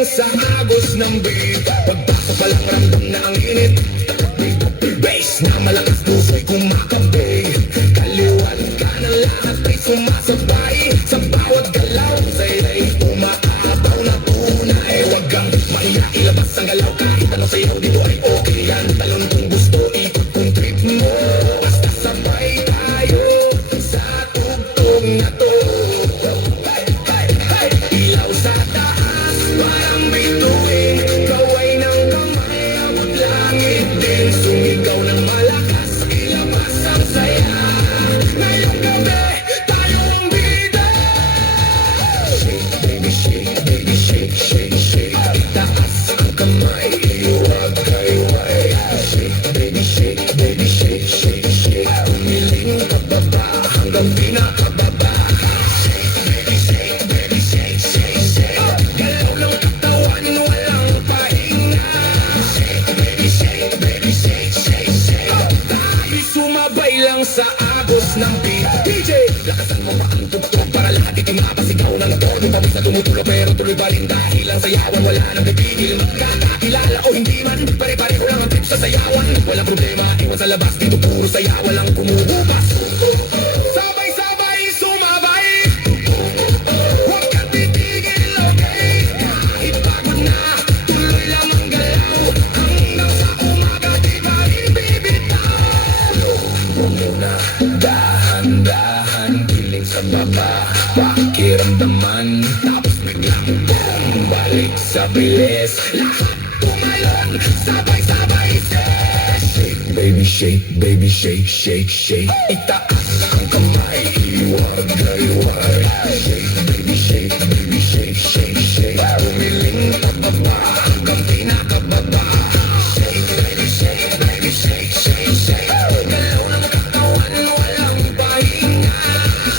Sa agos ng beat, pagpasok pa lang ramdam na ang init. Bass na malakas, puso'y kumakabay. Kaliwat ka ng lahat ay sumasabay. Sa bawat galaw, sa'yo'y umaabaw na tunay. Huwag kang mahiya, ilabas ang galaw. Kahit ano sa'yo dito ay okay yan. Talon kung gusto, ikot kung trip mo. Basta sabay tayo sa tugtog na to. Ilaw sa taas, parang bituin. Kaway ng kamay, abot langit din. Sumigaw ng malakas, ilabas ang saya. Ngayong gabi, tayo ang bida. Shake, baby, shake, baby, shake, shake, shake. Itaas ang kamay, iwag-kayway. Shake, baby, shake, baby, shake, shake, shake. Tumiling pababa hanggang pinakababa. Sa agos ng beat, DJ, lakasan mo pa ang tugtog para lahat itimapasigaw ng todo. Pawis na tumutulo pero tuloy pa rin dahil ang sayawan wala nang pipigil. Magkakakilala o hindi man, pare-pareho lang ang trip sa sayawan. Walang problema, iwan sa labas, dito puro saya, walang kumuhupas. Sabay-sabay sumabay, huwag kang titigil, okay? Kahit pagod na, tuloy lang ang galaw. Hanggang sa umaga, di pa rin bibitaw. Muna, dahan-dahan, piling sa baba, pakiramdaman, tapos biglang boom, balik sa bilis. Lahat tumalon, sabay-sabay shake, baby shake, baby shake, shake, shake. Itaas ang kamay, iwag-gayway. Shake, baby shake, baby shake, shake, shake. Tumiling pababa hanggang pinakababa. Shake, baby shake, baby shake, shake, shake. Galaw ng katawan, walang pahinga.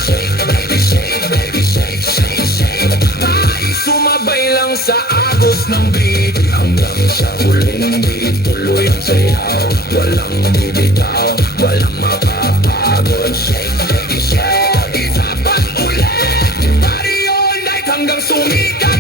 Shake, baby shake, baby shake, shake, shake. Tayo sumabay lang sa agos ng beat. Hanggang sa huling beat, tuloy ang sayaw. Walang bibitaw, walang makapagod. Shake, baby shake, isa pang ulit. Party all night hanggang sumika.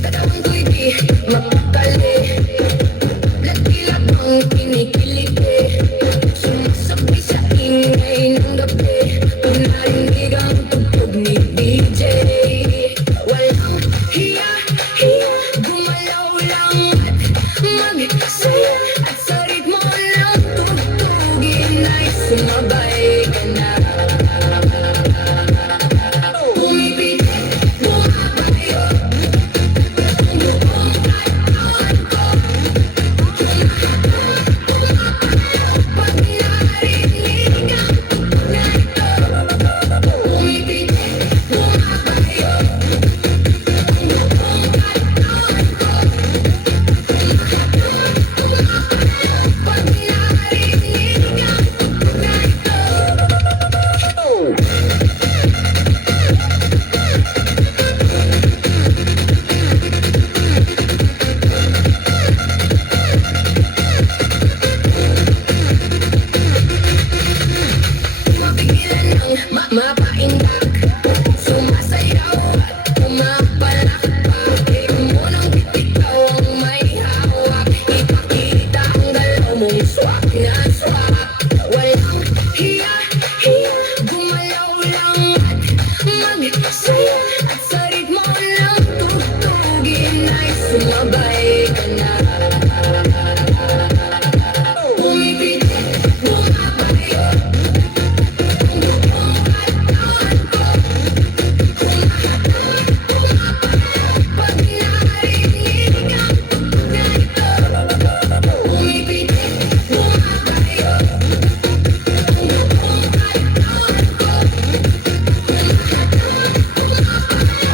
Katawan ko'y di mapakali. Lagkilap ang kinikiliti. Sumasabay sa ingay ng gabi. Kung narinig ang tugtog ni DJ. Walang hiya, hiya, gumalaw lang at magsaya. At sa ritmo ng tugtugin ay sumabay ka na. Pumipit, bumabayo. Pag narinig ang tugtog na ito, pumipit, bumabayo. Pag narinig ang tugtog na ito. Mapigilan ng mapaindak. Sumasayaw at pumapalakpak. Ikaw mo ng bitigaw ang may hawak. Ipakita ang galaw mong swak na swak. Walang hiya, hiya, gumalaw lang at magsaya. At sa ritmo ng tugtugin ay sumabay ka na. Pumipit, bumabayo. Pag narinig ang tugtog na ito, pumipit, bumabayo. Pag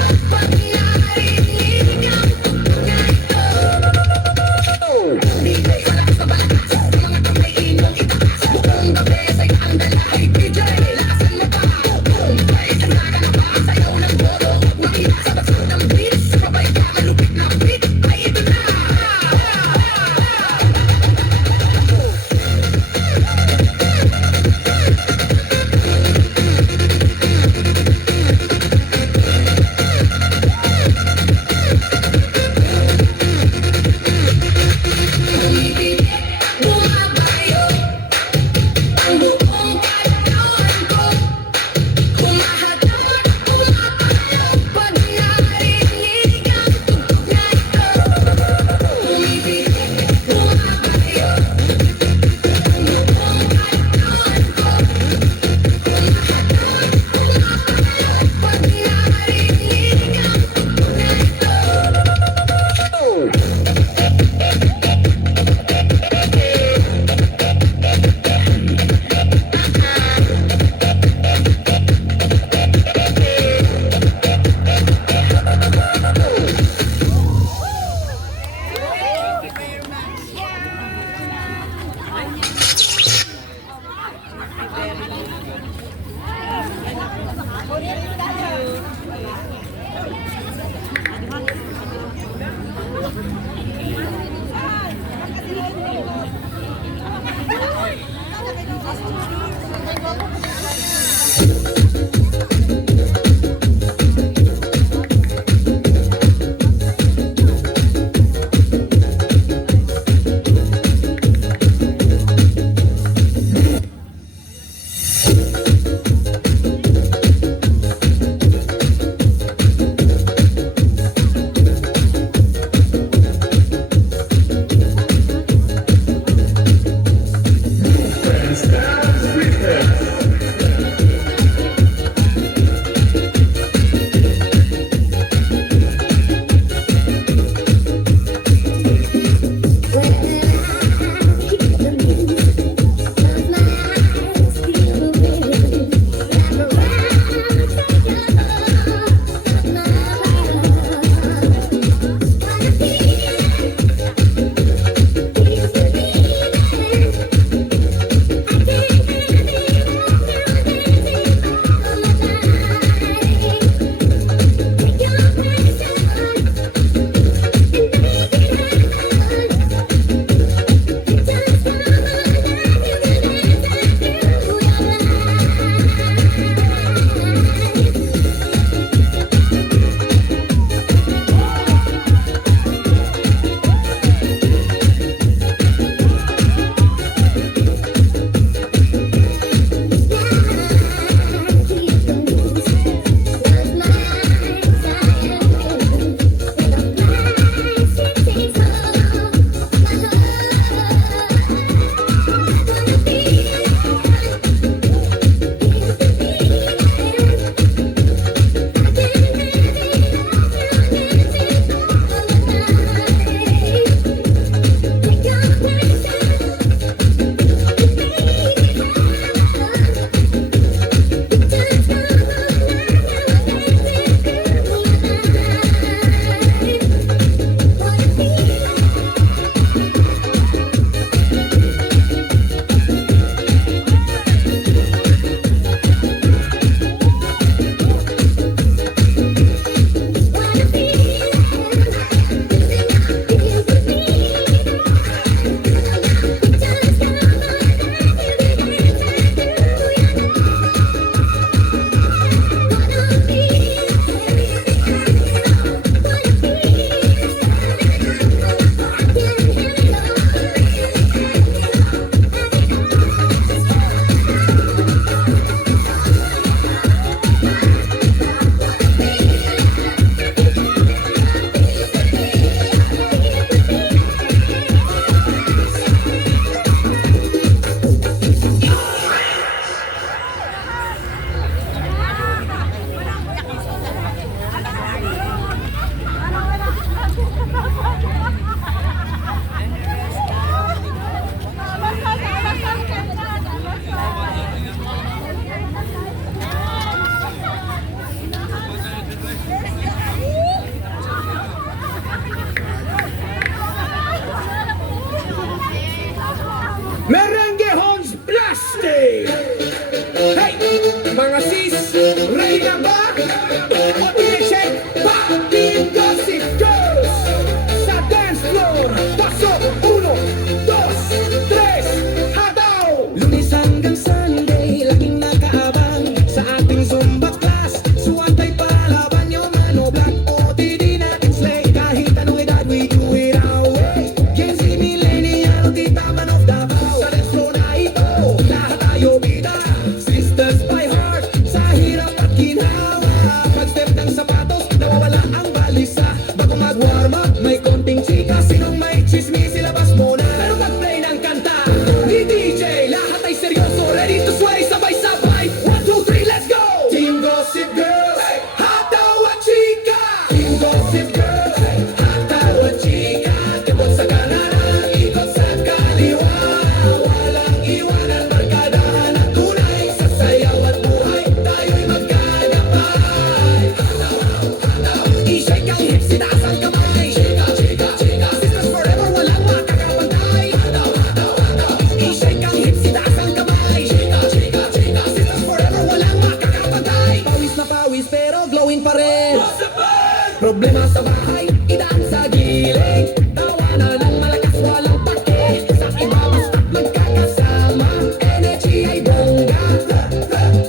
problema sa bahay, idaan sa gilid. Tawanan ng malakas, walang pake. Sa iba basta't magkakasama, energy ay bongga.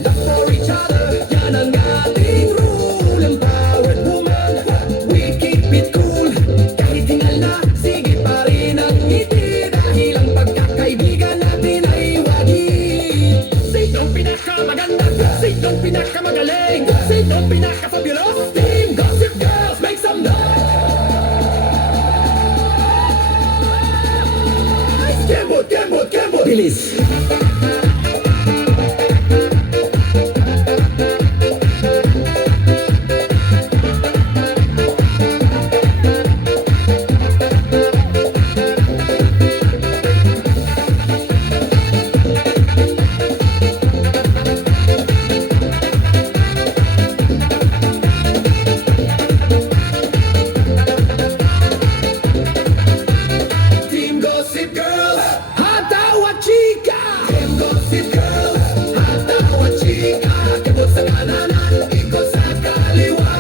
Love for each other, yan ang ating rule. Empowered woman, we keep it cool. Kahit hingal na, sige pa rin ang ngiti. Dahil ang pagkakaibigan natin ay wagi. Sinong pinakamaganda? Sinong pinakamagaling? Sinong pinaka-fabulous? Team Gossip Girls, make some noise! Kembot, kembot, kembot! Bilis! Team Gossip Girls, hatawa chika. Team Gossip Girls, hatawa chika. Kibot sa kananan, ikot sa kaliwa.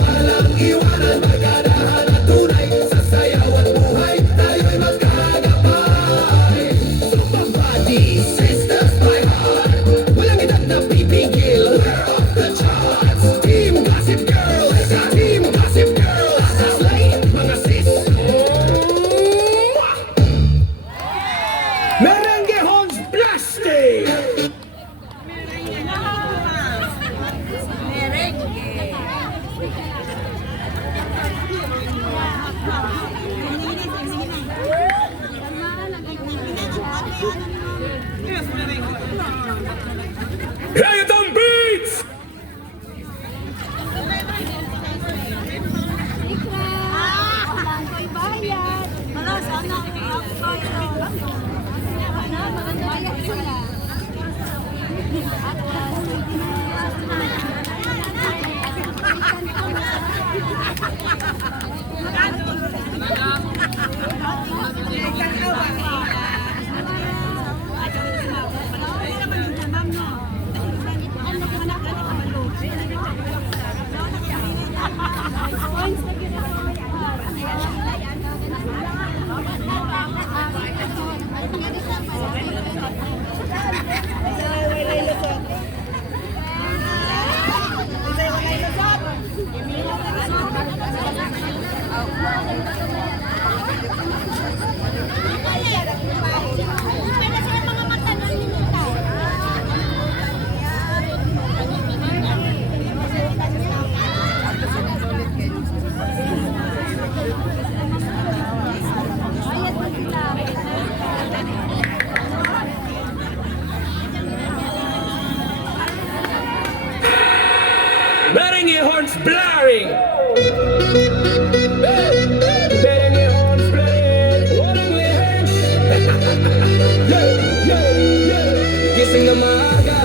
Walang iwanan, magkadahan at tunay. Sa sayaw at buhay, tayo'y magkagapay. Super buddies, sisters by heart. Walang edad na pipigil, we're off the charts. Team Gossip Girls, Team Gossip Girls. Slay, mga sis. Merengue Horns Blasting! Reggaeton Beats! Merengue Horns Blaring! Merengue Horns Blaring! Walang lyrics! Gising na maaga,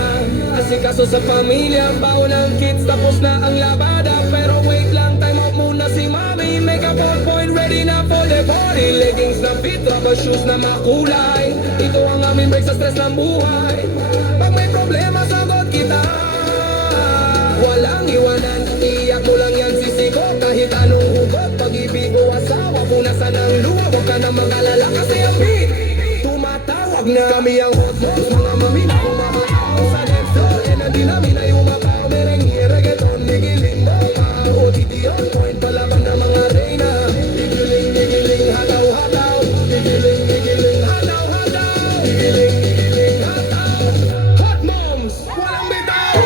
asikaso sa pamilya, baon ng kids, tapos na ang labada. Pero wait lang, time out muna si mami. Make a ballpoint ready na for the party. Leggings na fit, rubber shoes na makulay. Ito ang aming break sa stress ng buhay. Pag may problema, sagot kita. Walang iwanan, iyak mo lang yan sisiko. Kahit anong hugot, pag-ibig o asawa, punasan ng luwa. Huwag ka na mag-alala kasi ang beat tumatawag na. Kami ang hot dogs, mga mami na kumakaw sa next door. Energy namin ay umapaw. Merengue, reggaeton, gigiling daw. OTT on point, palaban na mga reyna. Gigiling, gigiling, hataw, hataw. Gigiling, gigiling, hataw, hataw. Gigiling, gigiling, hataw. Hot moms, walang bitaw.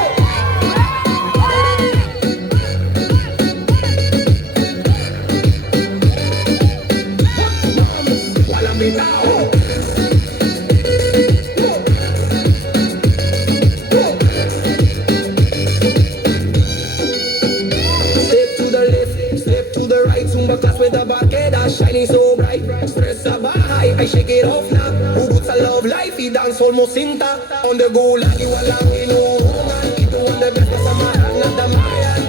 Walang bitaw. Step to the left, step to the right. Zumba class with the barkeda, shining so bright. Stress sa bahay, I shake it off na. Hugot sa love life, i-dance almost sinta. On the go, lagi walang inuungan. Ito ang the best na samahan ng damayan.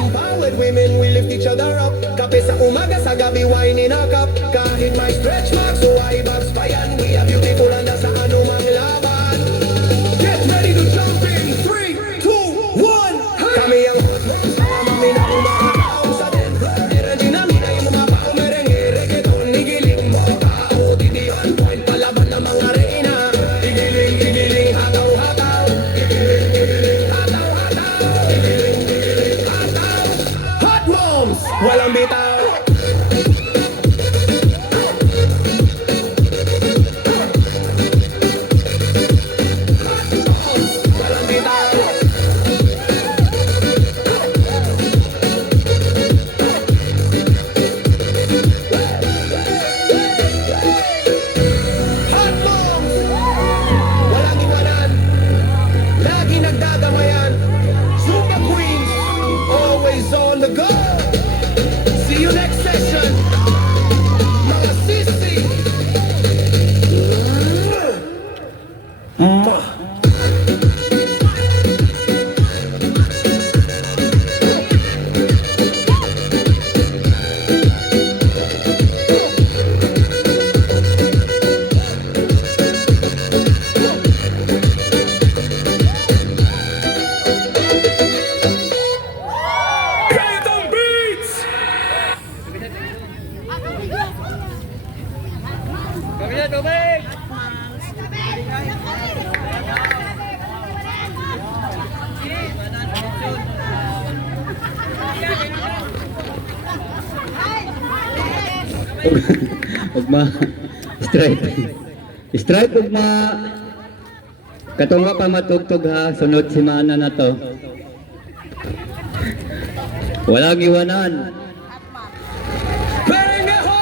Empowered women, we lift each other up. Kape sa umaga, sa gabi, wine in a cup. Kahit may stretch marks, so I box pa yan. We are beautiful handa sa anumang laban. Get ready to jump in 3, 2, 1. Kami ang hot dogs, mga mami na kumakaw sa walang bitaw. Walang bitaw. Hot moms, walang iwanan, lagi nagdadamayan. Zumba queens, always on the go. See you next session. Mga sisi. Mwah. Phantom Beats! Ugma strike. Strike ugma katong pa matugtog ha sunod semana na to. Walang iwanan. Bang it home!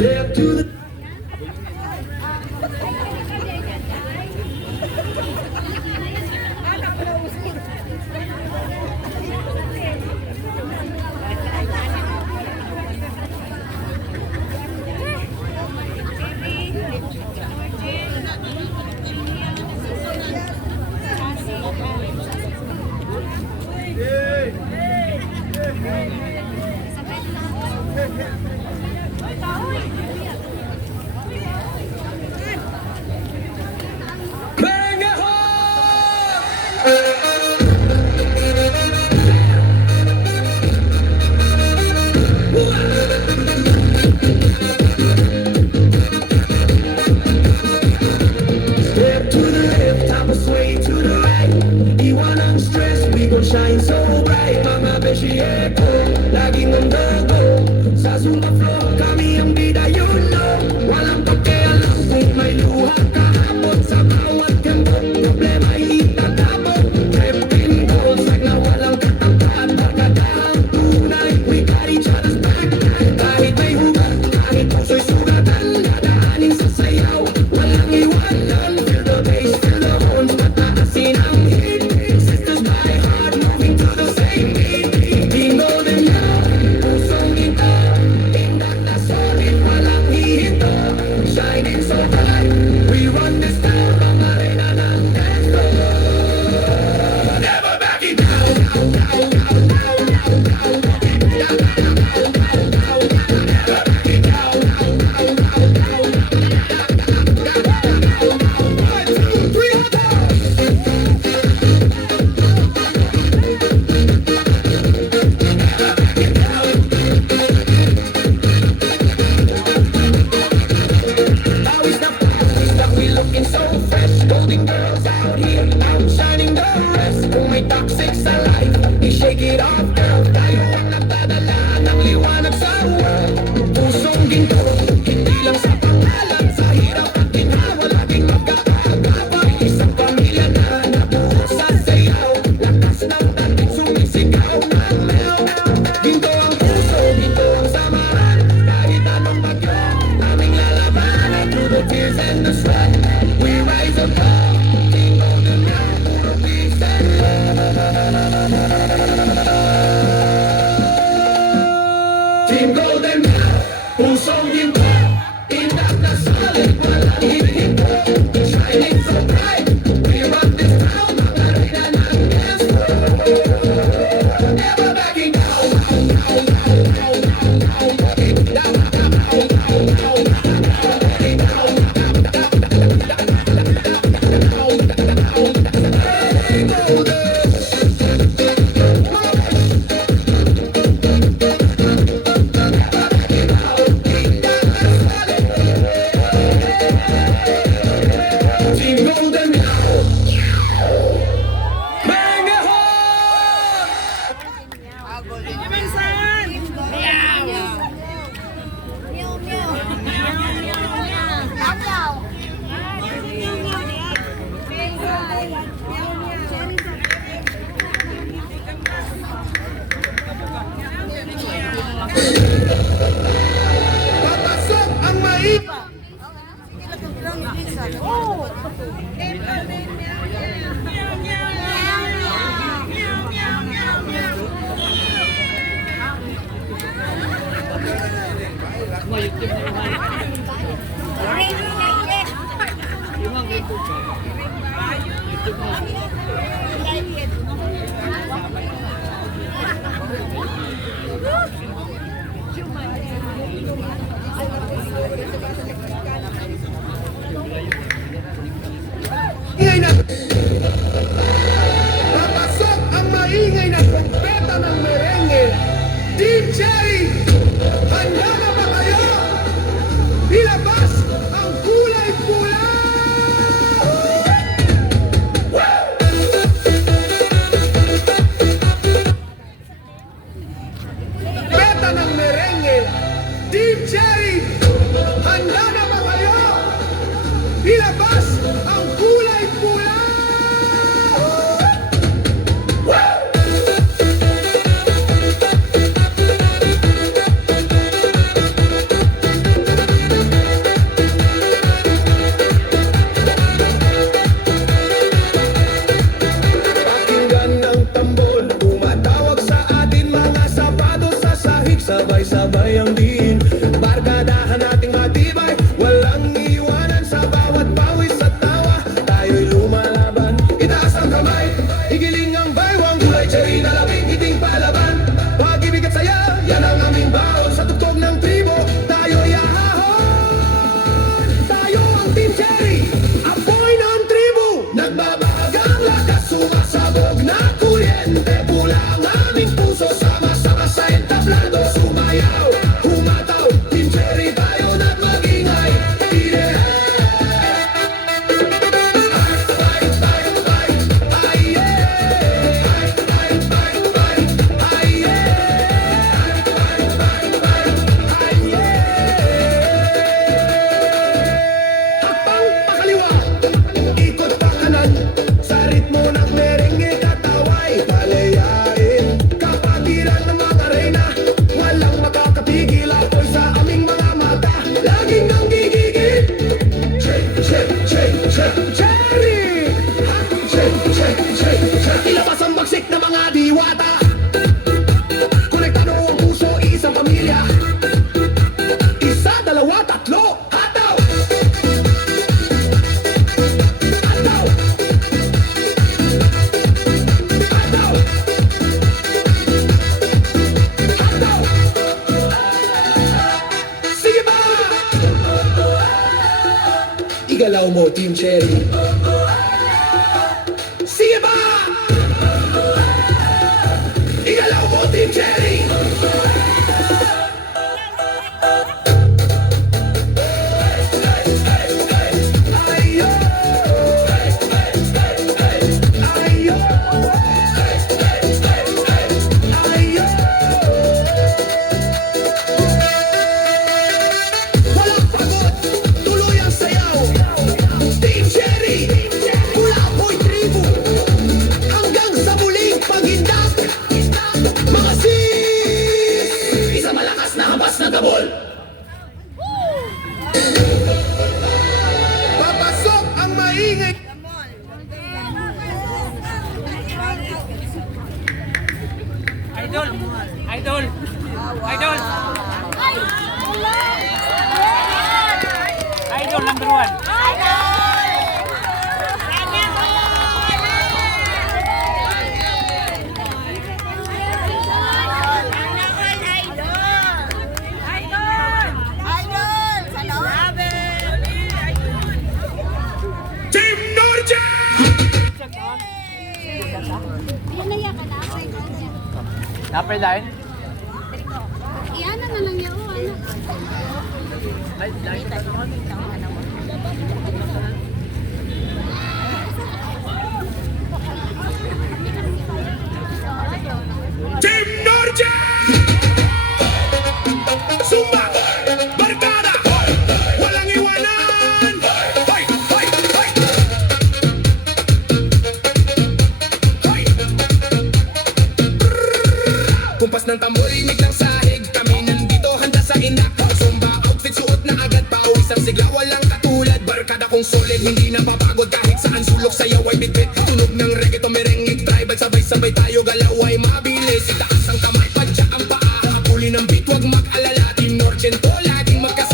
Step to the bang it Step to the left, top of sway to the right. Iwan ang stress, we gon' shine so bright. Mga beshi echo, laging on the go. Sa Zumba flow, kami ang bida, you know. Walang pakialam kung may luha kahapon. Sa bawat kanto, problema itatapon. Reppin' goals, like na walang katangkaan. Barkadahang tunay, we got each other's back. Kahit may hugat, kahit puso'y sugatan. Dadaanin sa sayaw, walang iwanan. Feel the bass, feel the horns, pataasin ang hit. Sisters by heart, moving to the same beat. Bingo din na, pusong ito. Tindak na solid, walang hihinto. Shining so bright, we run this town. Mga arena ng dance floor. Never backing down, down, down, down, down, down, down. Never backing down, down, down, down, down. 1, 2, 3, 4. Always the flowers that we looking so fresh. Golden girls out here, outshining the rest. Kung may toxic sa life, i-shake it off, girl. Tayo ang nagdadala ng liwanag sa world. Pusong ginto, hindi lang sa pangalan. Sa hirap at ginawa, laging magkakagabay. Isang pamilya na nabuo sa sayaw. Lakas ng dating sumisigaw ng mel. Ginto ang puso, ginto ang samahan. Kahit anong bagyo, aming lalabanan. Through the tears and the sweat, we rise above. King of the now, puro peace and love. Team Golden now, pusong ginto. Tindak na solid, walang hihinto. Shining so bright, we run this town. Mga arena ng dance floor. Never backing down, down, down, down, down, down, down. Down, down, down, down, down, Ingay na papasok ang maingay na trompeta ng merengue. Team Cherry, handa na ba kayo? Ilabas ang kulay pula! Trompeta ng merengue. Team Cherry, handa na ba kayo? Ilabas ang kulay pula! Pakinggan ng tambol, tumatawag sa atin mga sapatos sa sahig, sabay-sabay ang diin. Barkadahan nating matibay, walang iwanan sa bawat pawis at tawa. Tayo'y lumalaban, itaas ang kamay, higiling ang baywang kulay cherry na labing iting palaban. Pag-ibig at saya, yan ang aming baon sa tugtog ng tribo. Tayo'y ahahon, tayo ang Team Cherry, apoy ng tribo. Nagbabagang lakas, sumasabog na kuryente, pula ang aming puso, sama-sama sa entablado. Sumayaw, humataw, Team Cherry tayo na magingay. Hakbang pakaliwa, ikot pa kanan, sa ritmo ng merengue kataway palayain. Kapatiran ng mga reyna, walang makakapigil, apoy sa aming mga mata, laging nang gigigit. Cherry! Ilabas ang bagsik ng mga diwata, konektado ang puso, isang pamilya. Isa, dalawa, tatlo, hataw! Hataw! Hataw! Hataw! Sige ba? Igalaw mo, Team Cherry. Sige ba? Igalaw mo, Team Cherry. Ayo! Ayo! Ayo! Walang pagod, tuloy ang sayaw. Team Cherry, mula apoy tribo, hanggang sa muling paghindak. Mga sis, isang malakas na hampas na gabol. Papasok ang maingay. Idol! Idol! Idol! Idol number one! Team Norja! Upper line? Iyan na lang yan. Team Norja! Zumba! Barkada! Walang iwanan! Hoy! Hoy! Hoy! Hoy! Kumpas ng tambol, imig ng sahig. Kami nandito, handa sa indak. Zumba outfit, suot na agad. Pawis ang sigla, walang katulad. Barkada kong solid, hindi na papagod. Kahit saan sulok, sayaw ay bitbit. Tunog ng reggaeton, merengue, tribal. Sabay-sabay tayo, galaw ay mabilis. Itaas ang kamay, padya ang paa. Habulin ang beat, wag mag-alala. Team Norgento, laging magkasama.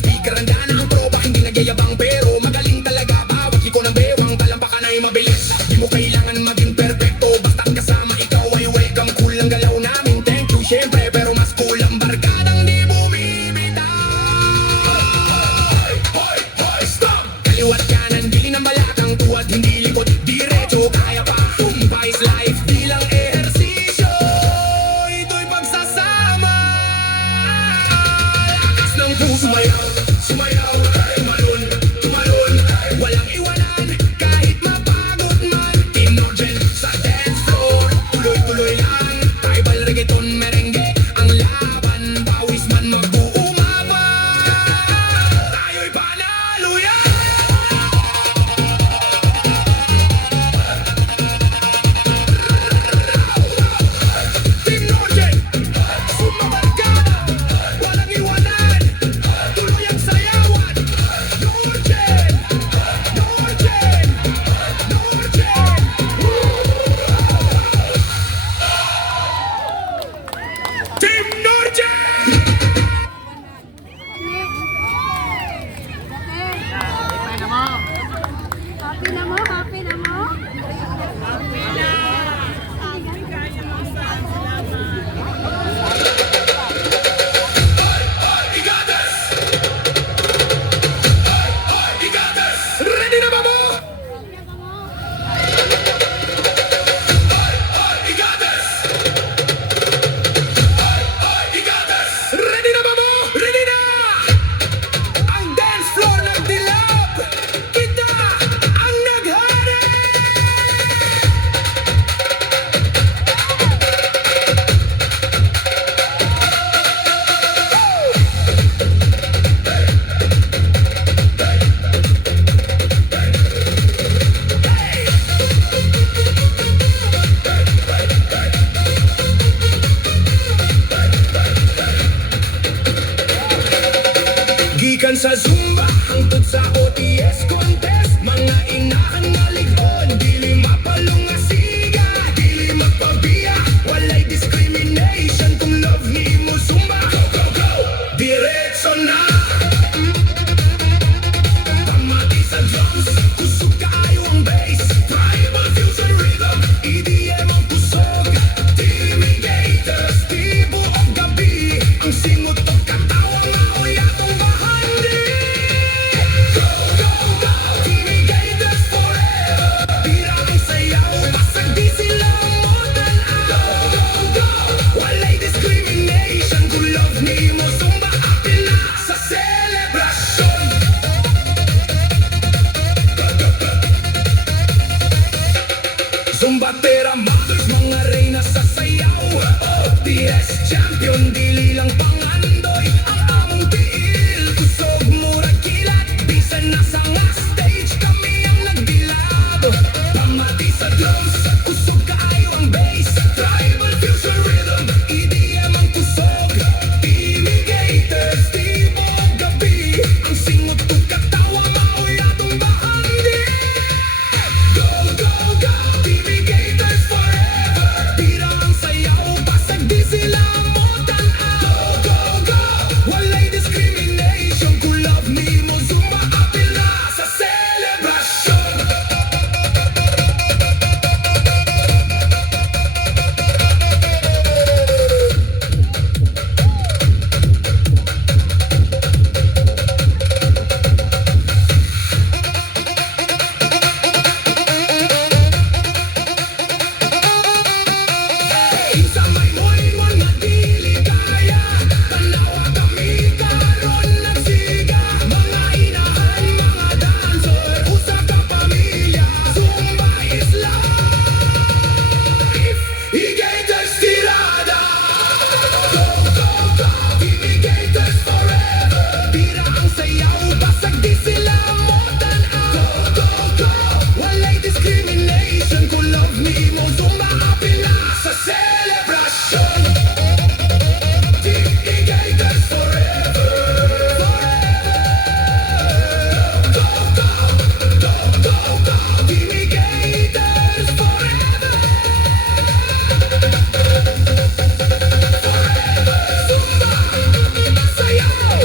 ng speaker. Handa na ang tropa, hindi nagyayabang pero magaling talaga. Bawat liko ng bewang, talampakan ay mabilis. Di mo kailangan maging perfecto, basta't kasama ikaw ay welcome. Cool ang galaw namin, thank you syempre, pero mas cool ang barkadang di bumibitaw. Hoy, stop! Kaliwat kanan, gili ng balakang tuwad, hindi likod, diretso, kaya pa. Tumba is life, di lang ehersisyo. Ito'y pagsasama. Lakas ng puso, sumayaw, sumayaw, tumalon, tumalon. Walang iwanan, kahit mapagod man. Team Norgen sa dance floor, tuloy-tuloy lang. Tribal reggaeton, merengue, ang laban. Pawis man mag-uumaba, tayo'y panalo yan. Team Norgen, sumabarkada, walang iwanan, tuloy ang sayawan. Norgen, Norgen, Norgen. Team Norgen! Happy na mo? Happy na mo? You got this! You got this! Ready na ba mo? You got this! You got this! Ready na ba mo? Ready na! Ang dance floor nagdilap! Kita ang naghari! Gikan sa Zumba hangtod sa OTS contest, mga inahan nalikon, dili mapalong nga siga, dili magpabiya, walay discrimination. Kung love ni mo Zumba, go, go, go, diretso na. Pamati sa drums, kusog kaayo ang bass, tribal fusion rhythm, EDM ang kusog, Timigators, di buong gabi, ang singot o katawa nga o yatong bahandi. Go, go, go, Timigators forever, tira ang sayaw, basag di sila modern out. Go, go, go, walay discrimination, kung love ni mo Zumba, apil na sa celebration. Zumbatera mothers, mga reyna sa sayaw, OTS champion, dili lang pangandoy ang among tiil. Kusog murag kilat, bisan nasa nga stage, kami ang nagbilad. Pamati sa drums, kusog kaayo ang bass, tribal fusion rhythm, EDM ang kusog, Timigators, di buong gabi, ang singot o katawa maoy atong bahandi. Go, go, go, Timigators forever, tira ang sayaw, basag di sila modern out. Go, go, go, walay discrimination, kung love ni mo Zumba, apil na sa celebration. Isa may moy-mon nga dili kaya, tanawa kami karon nagsiga. Mga inahan, mga dancer, usa ka pamilya, Zumba is life, Timigators tirada. Go, go, go, Timigators forever, tira ang sayaw, basag di sila modern out. Go, go, go, walay discrimination, kung love ni mo Zumba, apil na sa celebration. Timigators forever, forever. Go, go, go, go, go, Timigators forever. Forever, Zumba, sayaw.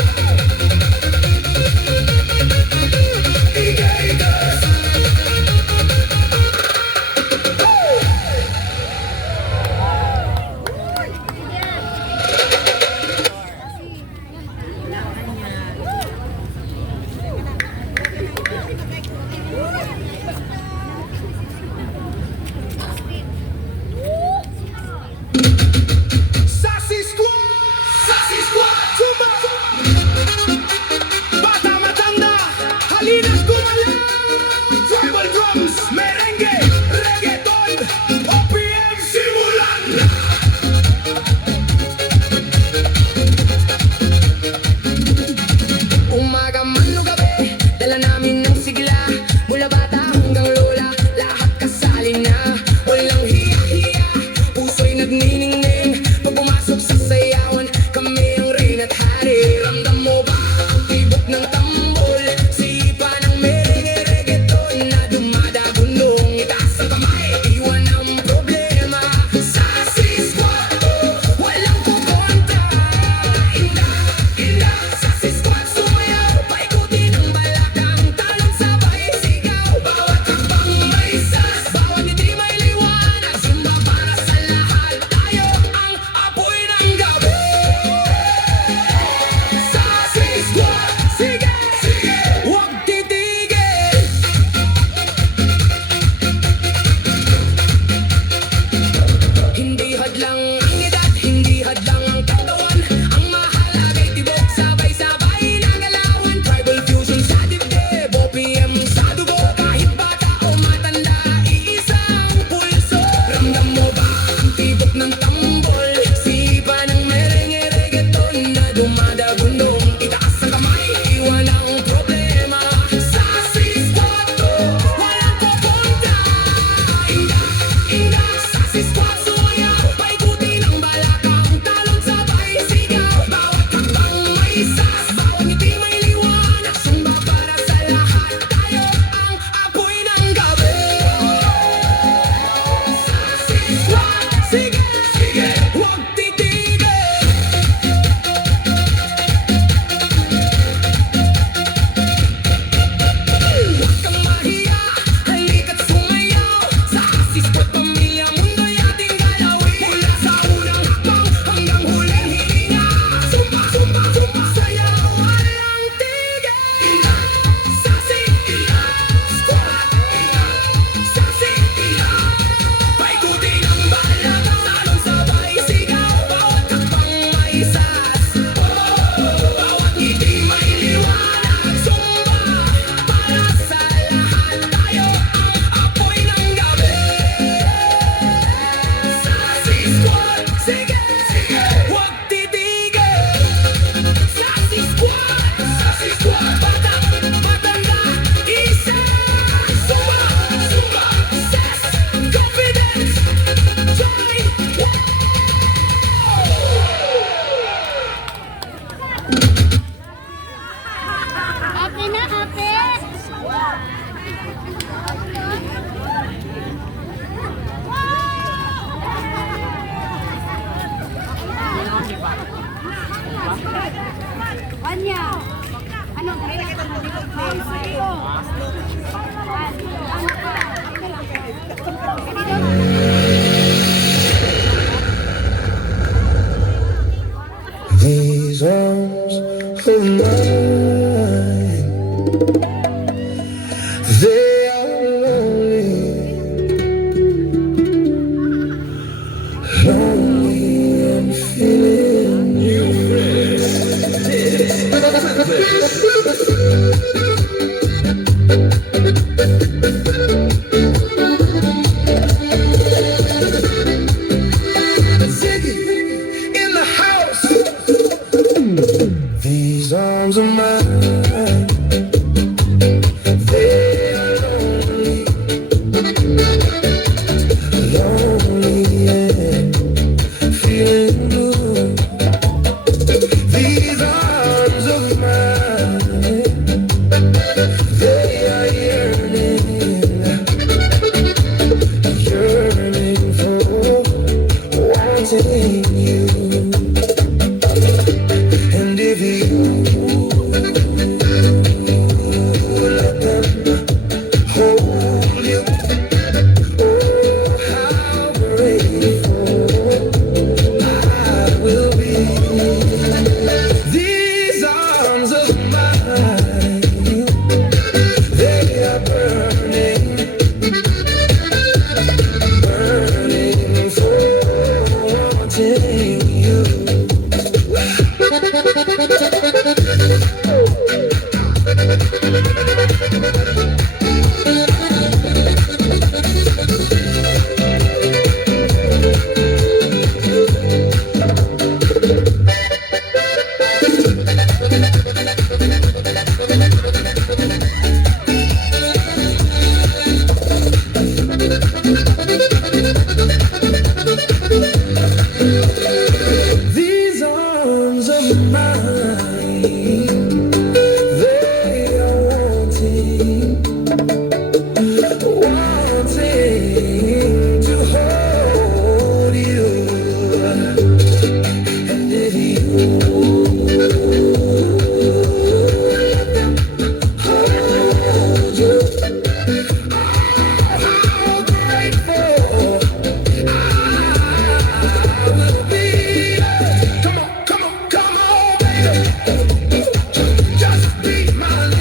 Salinas Gumalang, tribal drums, merengue, reggaeton, OPM, simulan na! Umaga man o gabi, dala namin ng sigla. Mula bata hanggang lola, lahat kasali na. Walang hiya-hiya, puso'y nagniningning. Pag pumasok sa sayawan, kami ang rin at hari. Ramdam mo ba ang tibok ng tambol? Sipa ng merengue, reggaeton na dumadagundong. Itaas ang kamay, iwan ang problema. Sassy Squad, walang kukontra. Inda, Sassy Squad, sumayaw. Paikutin ang balakang, talon sabay sigaw. Bawat hakbang may sas, bawat ngiti may liwanag. Zumba para sa lahat, tayo ang apoy ng gabi. Sassy Squad, sige, sige, huwag titigil. Hindi hadlang ang edad, hindi hadlang ang katawan. Ang mahalaga'y tibok, sabay-sabay na galawan. Tribal fusion sa dibdib, OPM sa dugo. Kahit bata o matanda, iisang pulso. Ramdam mo ba ang tibok ng tambol? Sipa ng merengue, reggaeton na dumadagundong. Itaas ang kamay, iwan ang problema. Sassy Squad, walang kukontra. Inda, Sassy Squad, sumayaw. Paikutin ang balakang, talon sabay sigaw. Bawat hakbang may sas, bawat ngiti may liwanag. Sumba para sa lahat, tayo ang apoy ng gabi. Sassy Squad, sige, sige, huwag titigil. Huwag kang mahiya, halika't sumayaw. Sa Sassy Squad, pamilya, mundo'y ating galawin. Mula sa unang hakbang hanggang huling hininga. Sumba, sumba, sumba, sayaw, walang tigil. Sassy Squad, Sassy, paikutin ang balakang, talon sabay sigaw. Bawat hakbang may sas, bawat ngiti may liwanag. Sumba para sa lahat, tayo ang apoy ng gabi. Sassy Squad, sige, sige, huwag titigil. Sassy Squad, bata, matanda, isa. Sumba, sumba, sass, confidence, joy. Happy na, happy! Anya! Ano? These arms of mine, they are lonely, lonely and feeling you.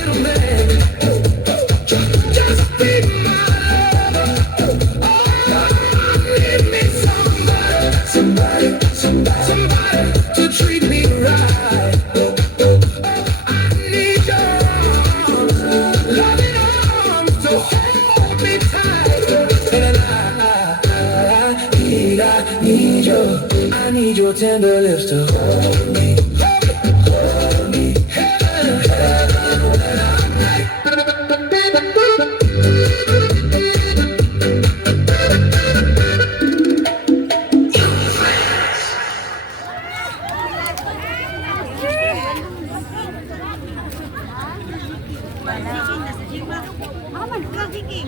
little man. Just be my lover. Give me somebody to treat me right. I need your arms, loving arms to hold me tight. And I need your tender lips to hold me. Hold me. Aman, kaki.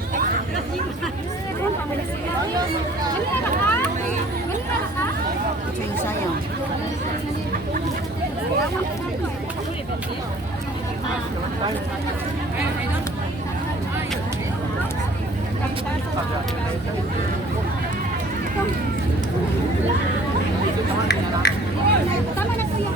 Tama na kuya.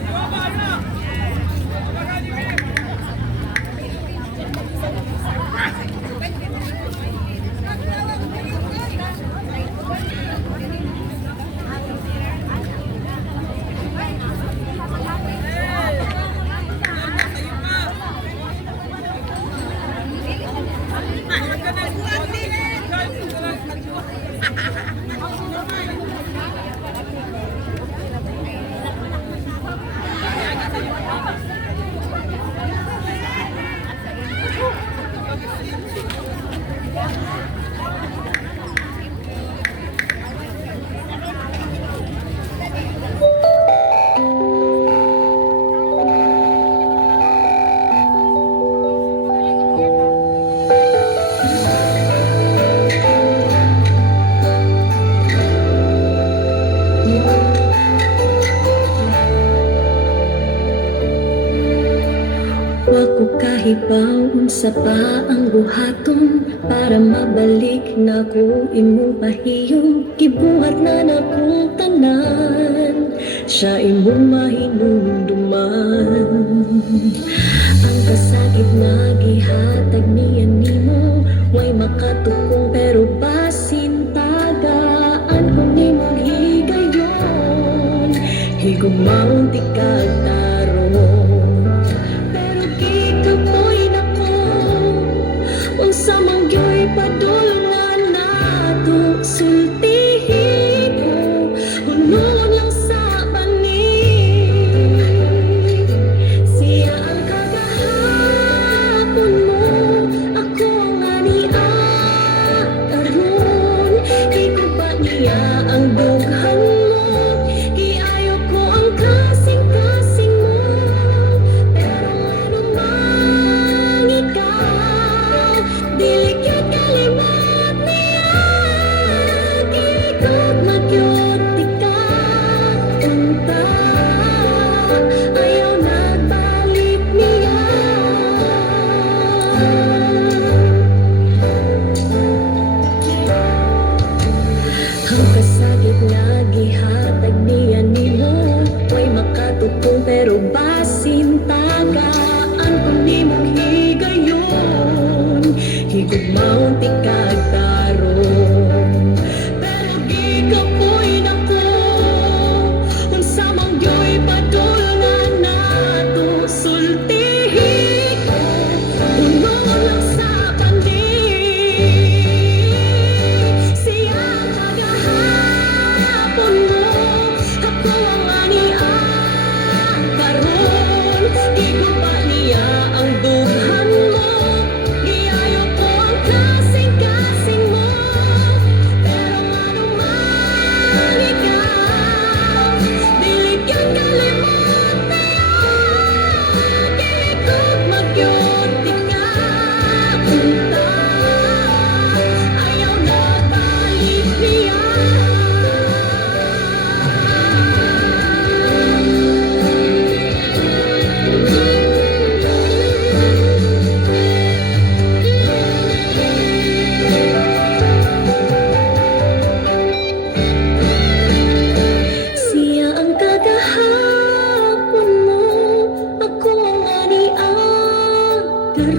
Wako kahibaw unsa pa ang buhaton para mabalik na ko imo pahiyo gibuhat na nakong tanan siya imo mahinumduman ang kasakit na gihatag niya nimo way makatukong pero basin tagaan kung imong higayon higumang tikag tarong sa mangyo'y padulngan nato sultihin ko hunungon lang sa banig siya ang kagahapon mo ako nga niya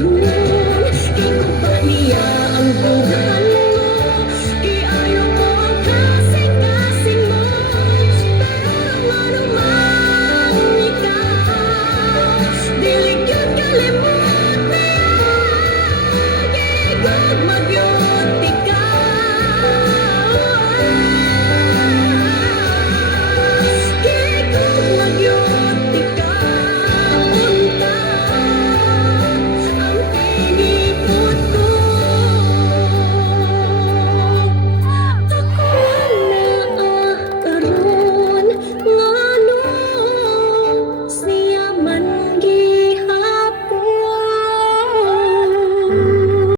panahon, ikaw ba niya ang buhay?